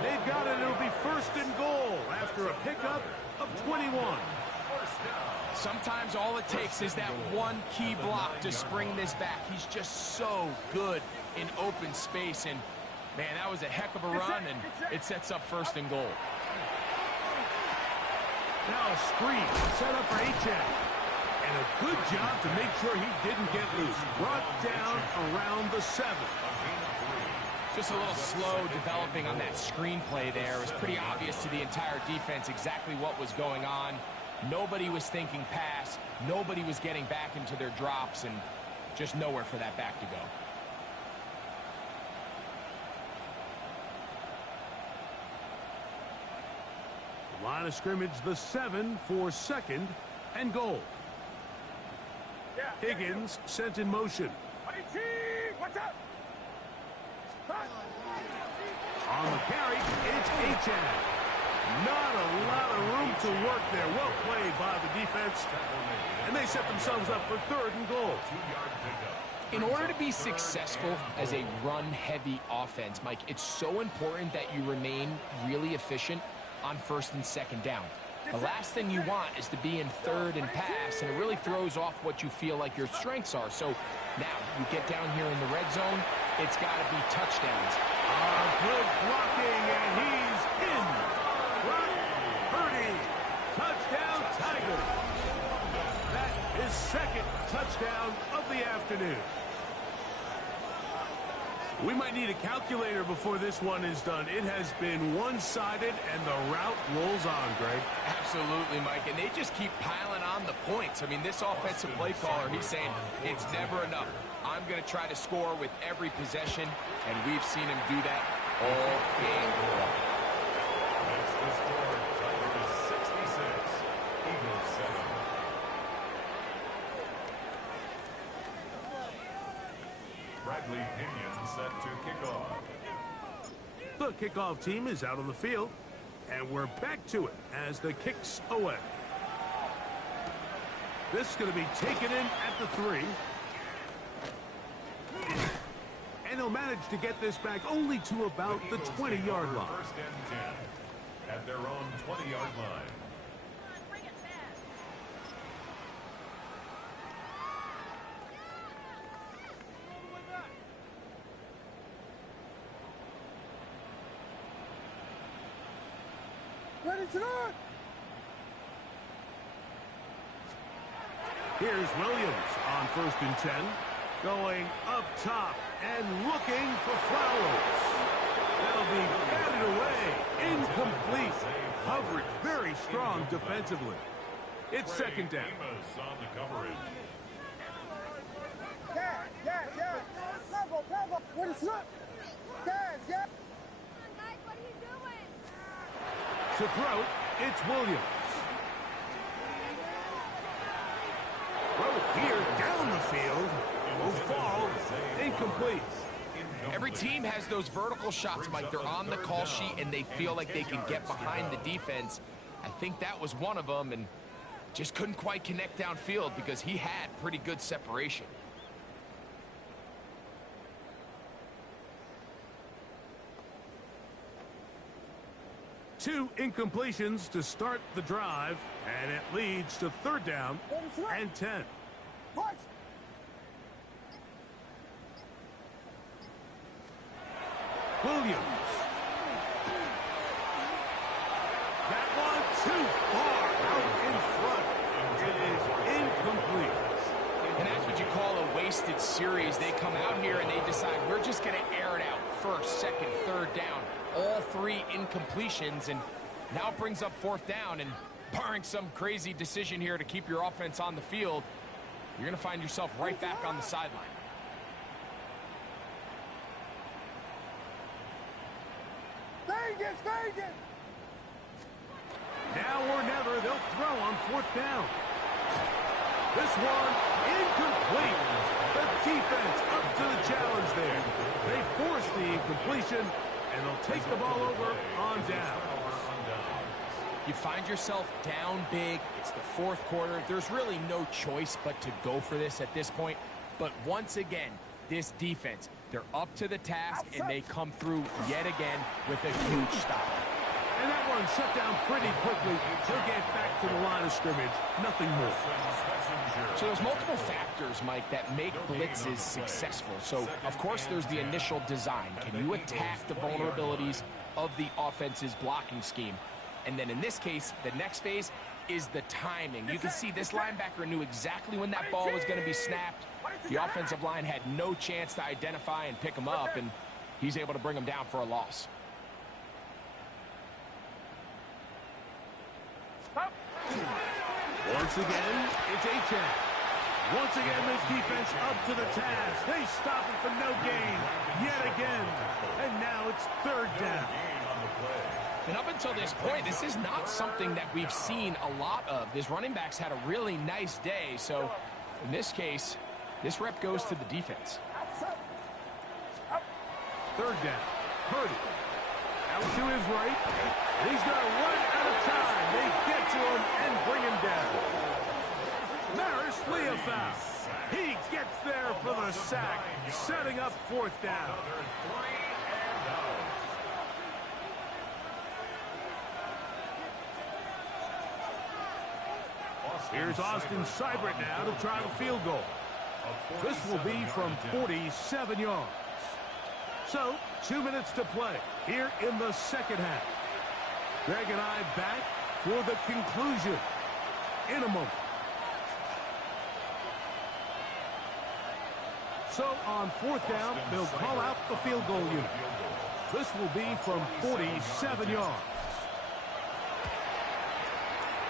They've got it. It'll be 1st and goal after a pickup of 21. Sometimes all it takes is that one key block to spring this back. He's just so good in open space. And, man, that was a heck of a run, and it sets up 1st and goal. Now a screen set up for Achane. And a good job to make sure he didn't get loose. Brought down around the 7. Just a little slow developing on that screen play there. It was pretty obvious to the entire defense exactly what was going on. Nobody was thinking pass. Nobody was getting back into their drops, and just nowhere for that back to go. The line of scrimmage, the 7 for 2nd and goal. Higgins sent in motion. What's up? On the carry, it's Achane. Not a lot of room to work there. Well played by the defense. And they set themselves up for 3rd and goal. 2-yard pickup. In order to be successful as a run-heavy offense, Mike, it's so important that you remain really efficient on 1st and 2nd down. The last thing you want is to be in 3rd and pass, and it really throws off what you feel like your strengths are. So now you get down here in the red zone, it's got to be touchdowns. Good blocking, and he's in. Brock Purdy, touchdown Tigers. That is 2nd touchdown of the afternoon. We might need a calculator before this one is done. It has been one-sided, and the route rolls on, Greg. Absolutely, Mike, and they just keep piling on the points. I mean, this offensive play caller, he's saying it's never enough. I'm going to try to score with every possession, and we've seen him do that all game long. That's the score. Tigers 66, Eagles 7. Bradley Pinion set to kick off. The kickoff team is out on the field, and we're back to it as the kick's away. This is going to be taken in at the 3. And they'll manage to get this back only to about the 20-yard line. 1st and 10 at their own 20-yard line. Ready to run. Here's Williams on 1st and 10. Going up top and looking for Flowers. That'll be batted away. Incomplete. Coverage very strong defensively. It's 2nd down. Amos on the coverage. Gas. Travel. Ready to run. Gas. Guys, what are you doing? To throw, it's Williams. Throw here down the field. Will fall. Incomplete. Every team has those vertical shots, Mike. They're on the call sheet, and they feel like they can get behind the defense. I think that was one of them, and just couldn't quite connect downfield because he had pretty good separation. Two incompletions to start the drive, and it leads to 3rd down and 10. Push. Williams. That one too far out in front. It is incomplete. And that's what you call a wasted series. They come out here and they decide we're just going to air it out. 1st, 2nd, 3rd down. All 3 incompletions, and now it brings up 4th down, and barring some crazy decision here to keep your offense on the field, you're going to find yourself right back on the sideline. Vegas. Now or never, they'll throw on 4th down. This one incomplete. The defense up to the challenge there. They force the incompletion, and they'll take the ball over on down. You find yourself down big. It's the 4th quarter. There's really no choice but to go for this at this point. But once again, this defense, they're up to the task, and they come through yet again with a huge stop. And that one shut down pretty quickly. He'll get back to the line of scrimmage. Nothing more. So there's multiple factors, Mike, that make blitzes successful. So, of course, there's the initial design. Can you attack the vulnerabilities of the offense's blocking scheme? And then in this case, the next phase is the timing. You can see this linebacker knew exactly when that ball was going to be snapped. The offensive line had no chance to identify and pick him up, and he's able to bring him down for a loss. Once again, it's Achane. Once again, this defense up to the task. They stop it for no gain yet again. And now it's 3rd down. And up until this point, this is not something that we've seen a lot of. His running backs had a really nice day. So in this case, this rep goes to the defense. 3rd down. Purdy. Out to his right. And he's going to run out of time. They get to him and bring him down. Maris Leofow. He gets there for the sack, setting up fourth down. Here's Austin Seibert now to try the field goal. This will be from 47 yards. So, 2 minutes to play here in the second half. Greg and I back for the conclusion in a moment. So, on fourth down, they'll call out the field goal unit. This will be from 47 yards.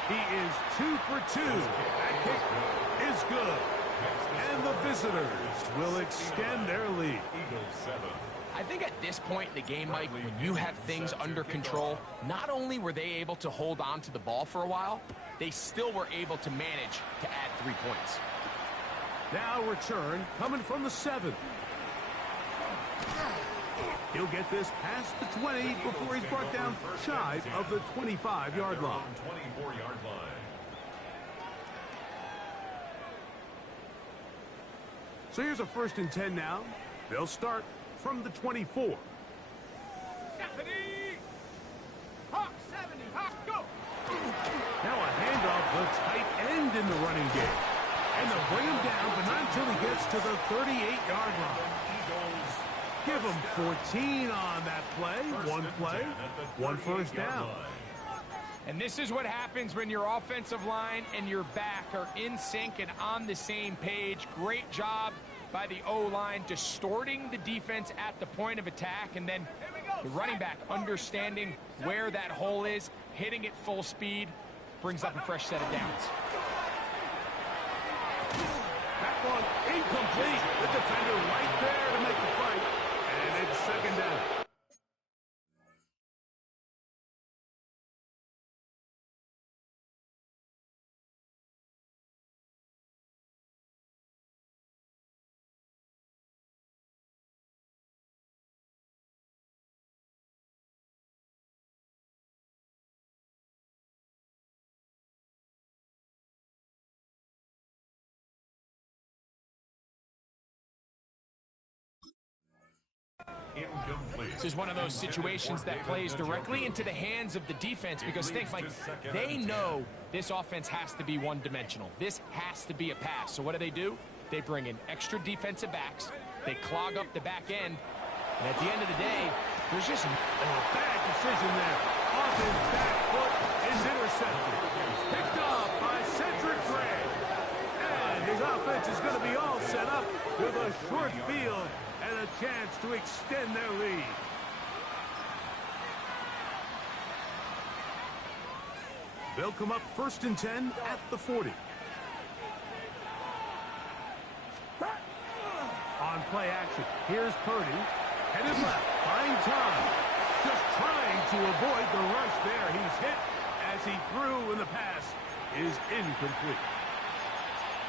He is 2 for 2. That kick is good. And the visitors will extend their lead. I think at this point in the game, Mike, when you have things under control, not only were they able to hold on to the ball for a while, they still were able to manage to add 3 points. Now return coming from the 7. He'll get this past the 20 before he's brought down shy of the 25-yard line. 24-yard line. So here's a 1st and 10 now. They'll start from the 24. 70. Hawk 70. Hawk, go. Now a handoff, the tight end in the running game. And they'll bring him down, but not until he gets to the 38-yard line. Give him 14 on that play. One first down. And this is what happens when your offensive line and your back are in sync and on the same page. Great job by the O-line distorting the defense at the point of attack, and then the running back understanding where that hole is, hitting it full speed, brings up a fresh set of downs. That one incomplete. The defender right there to make the fight. And it's 2nd down. Incomplete. This is one of those situations that plays directly into the hands of the defense because think, Mike, they know this offense has to be one-dimensional. This has to be a pass. So what do? They bring in extra defensive backs. They clog up the back end. And at the end of the day, there's just a bad decision there. Off his back foot is intercepted. Picked off by Cedric Gray. And his offense is going to be all set up with a short field and a chance to extend their lead. They'll come up 1st and 10 at the 40. On play action, here's Purdy. Headed left, buying time. Just trying to avoid the rush there. He's hit as he threw, and the pass is incomplete.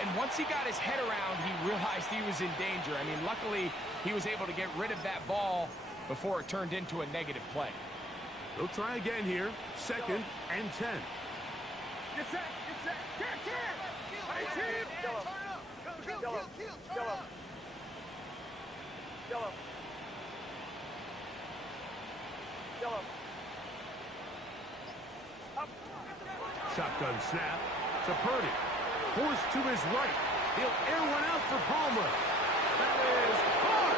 And once he got his head around, he realized he was in danger. I mean, luckily, he was able to get rid of that ball before it turned into a negative play. They'll try again here. 2nd and 10. Get set. Yellow. Shotgun snap to Purdy. Forced to his right. He'll air one out for Palmer. That is hard.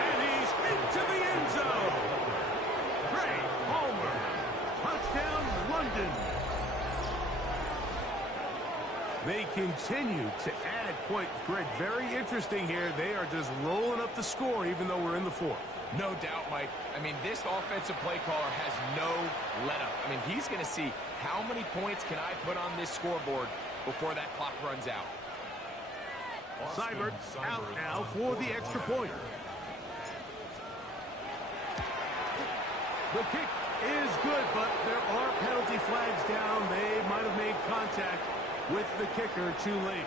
And he's into the end zone. Craig Palmer. Touchdown, London. They continue to add points. Greg, very interesting here. They are just rolling up the score even though we're in the 4th. No doubt, Mike. I mean, this offensive play caller has no let-up. I mean, he's going to see how many points can I put on this scoreboard before that clock runs out. Seibert out now for the extra point. The kick is good, but there are penalty flags down. They might have made contact with the kicker too late.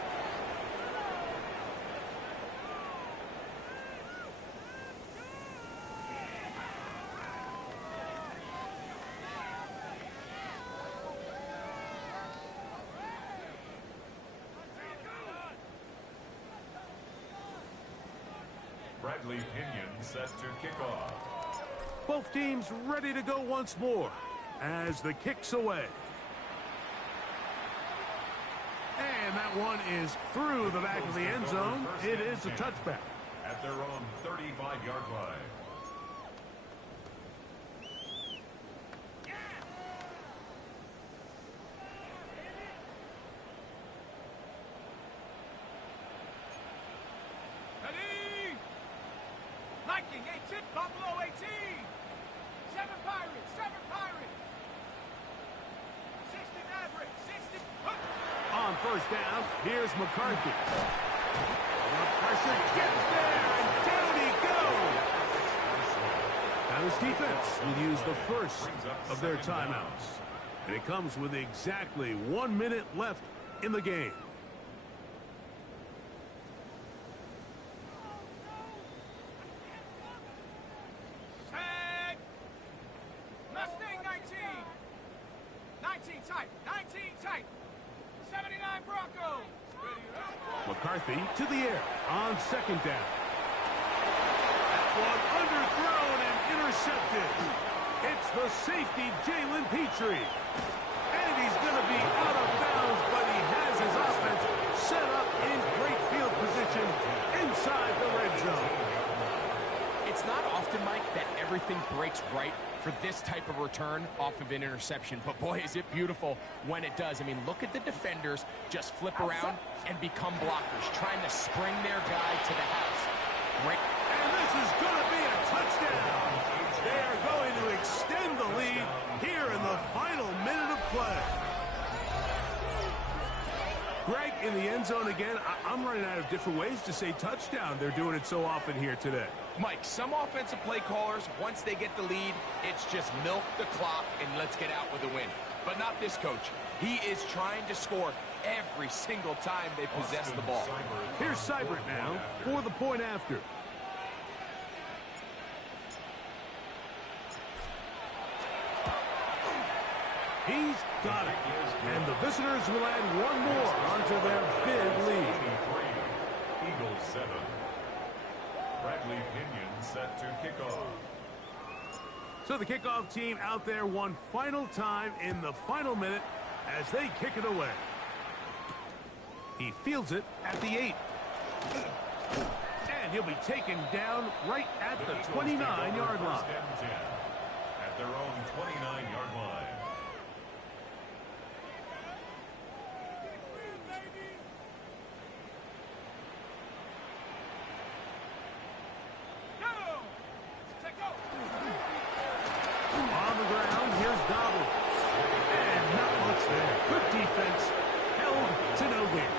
Bradley Pinion set to kick off. Both teams ready to go once more as the kick's away. And that one is through the back of the end zone. It is a touchback. At their own 35-yard line. Ready? Viking 18, Buffalo 18. 7 Pirates, 7 Pirates. 60 Mavericks, 60. On first down, here's McCarthy. The pressure gets there, and down he goes. Now this defense will use the first of their timeouts. And it comes with exactly 1 minute left in the game. Set. Mustang 19. 19 tight, 19 tight. 79 Broncos. McCarthy to the air on second down. That one underthrown and intercepted. It's the safety, Jalen Petrie. And he's going to be out of bounds, but he has his offense set up in great field position inside the red zone. It's not often, Mike, that everything breaks right for this type of return off of an interception. But boy, is it beautiful when it does. I mean, look at the defenders just flip around and become blockers, trying to spring their guy to the house. Great. And this is going to be a touchdown. They are going to extend the lead here in the final minute of play. Greg, in the end zone again, I'm running out of different ways to say touchdown. They're doing it so often here today. Mike, some offensive play callers, once they get the lead, it's just milk the clock and let's get out with a win. But not this coach. He is trying to score every single time they possess the ball. Here's Seibert now for the point after. He's got it. And the visitors will add one more onto their big lead. Eagles 7. Bradley Pinion set to kick off. So the kickoff team out there one final time in the final minute as they kick it away. He fields it at the 8. And he'll be taken down right at the 29-yard line. At their own 29-yard line. On the ground, here's Gobble. And not much there. Good defense. Held to no gain.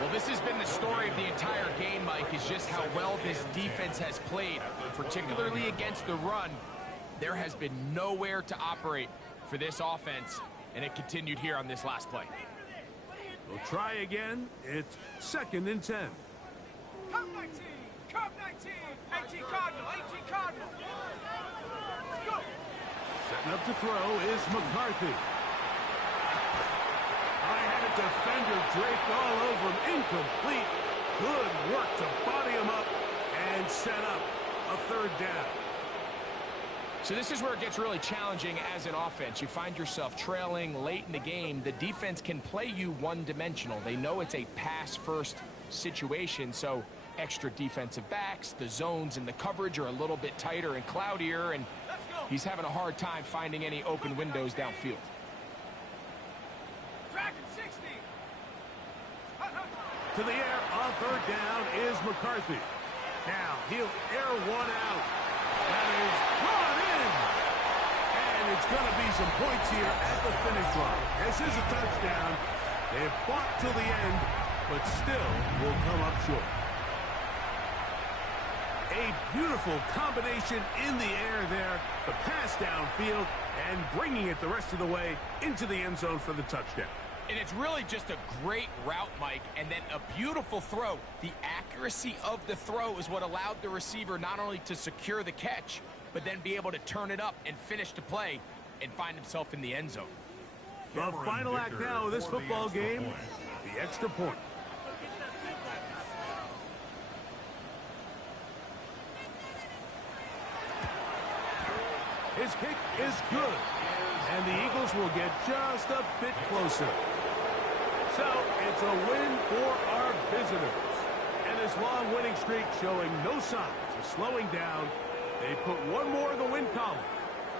Well, this has been the story of the entire game, Mike, is just how well this defense has played, particularly against the run. There has been nowhere to operate for this offense, and it continued here on this last play. We'll try again. It's 2nd and 10. Curve 19, curve 19, 18 Cardinal, 18 Cardinal. Go. Setting up to throw is McCarthy. I had a defender draped all over him. Incomplete. Good work to body him up and set up a 3rd down. So this is where it gets really challenging as an offense. You find yourself trailing late in the game. The defense can play you one-dimensional. They know it's a pass-first situation, so extra defensive backs, the zones and the coverage are a little bit tighter and cloudier, and he's having a hard time finding any open windows downfield. Dragon 60. To the air on 3rd down is McCarthy. Now he'll air one out. That is brought in. And it's going to be some points here at the finish line. This is a touchdown. They've fought till the end, but still will come up short. A beautiful combination in the air there. The pass downfield and bringing it the rest of the way into the end zone for the touchdown. And it's really just a great route, Mike, and then a beautiful throw. The accuracy of the throw is what allowed the receiver not only to secure the catch, but then be able to turn it up and finish the play and find himself in the end zone. The final act now of this football game, the extra point. His kick is good. And the Eagles will get just a bit closer. So, it's a win for our visitors. And this long winning streak showing no signs of slowing down. They put one more in the win column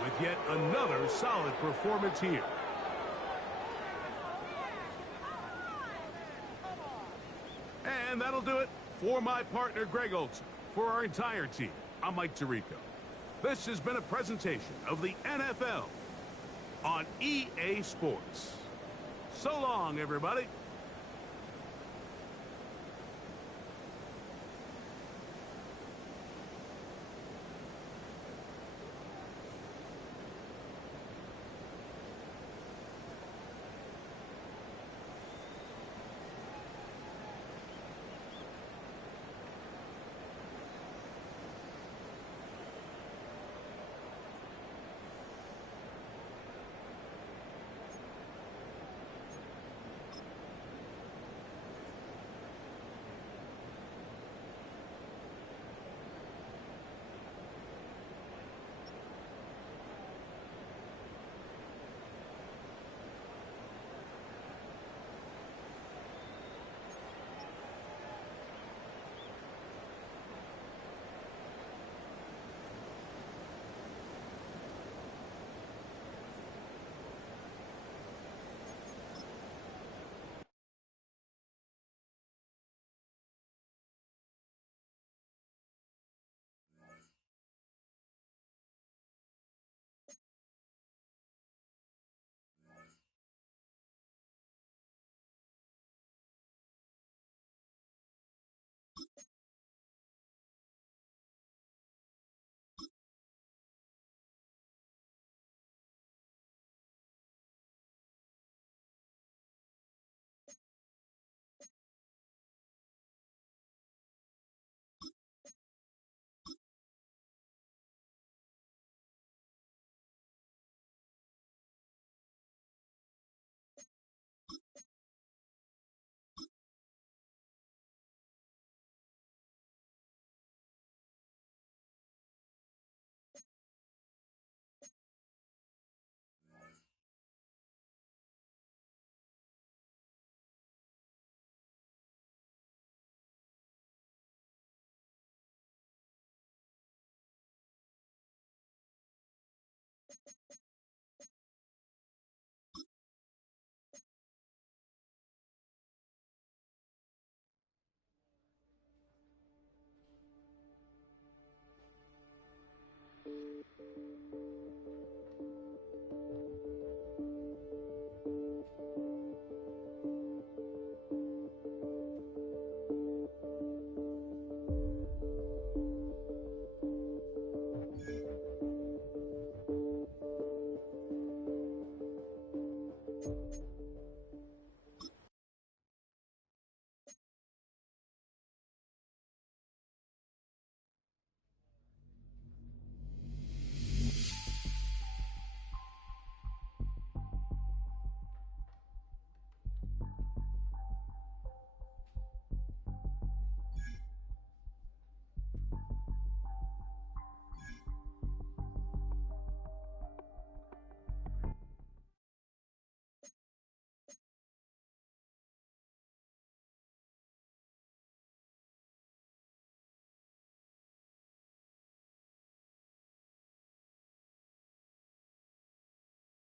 with yet another solid performance here. And that'll do it for my partner, Greg Olson. For our entire team, I'm Mike Tirico. This has been a presentation of the NFL on EA Sports. So long, everybody.